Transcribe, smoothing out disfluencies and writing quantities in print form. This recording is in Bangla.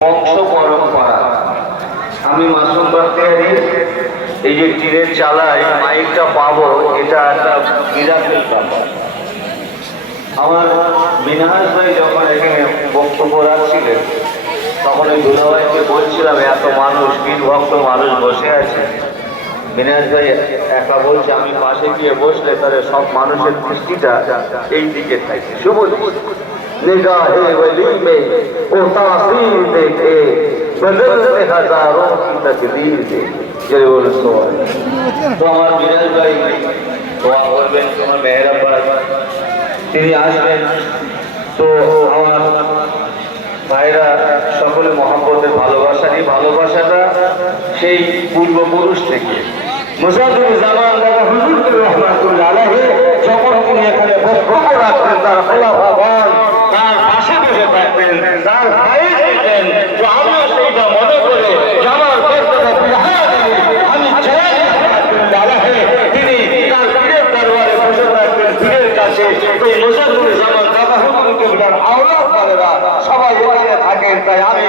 বংশ পরম্পরা। আমি মাসুম বাখতিয়ারি এই যে টিনের চালায় মাইকটা পাবো, এটা একটা মিরাকেল ব্যাপার। আমার মিনহাজ ভাই যখন এখানে বক্তব্য রাখছিলেন তখন ওই দুলাভাইকে বলছিলাম এত মানুষ পীর ভক্ত মানুষ বসে আছে, মিনহাজ ভাই একা বলছে, আমি পাশে গিয়ে বসলে তাহলে সব মানুষের দৃষ্টিটা এই দিকে থাকে। শুভ निगाहे वली में वो तासीर देखे बदलते हजारों की तकदीर दे। जय बोलो सोहन। तो আমার মিরাজ ভাই দোয়া করবেন, তোমার মেহেরাবাদ তিনি আসবেন। তো আমার ভাইরা সকলে মহব্বতের ভালোবাসারই ভালোবাসাটা সেই পূর্বপুরুষ থেকে মুজাহিদুল জামান দাদা হুজুর রহমাতুল্লাহ আলাইহি যখন তিনি এখানে বক্তব্য রাখতেন তার খোলাফাগণ তার পাশে বসে থাকতেন, তার ভাইয়ে দিতেন। তো আমরা সেইটা মনে করে আমার কর্তব্য আমি চাই তিনি তার পীরের দরবারে বসে থাকতেন, পীরের কাছে এই মুজাহিদুল জামান দাদা হুজুরকে বলার আওলাদ বালেরা সবাই এখানে থাকেন। তাই আমি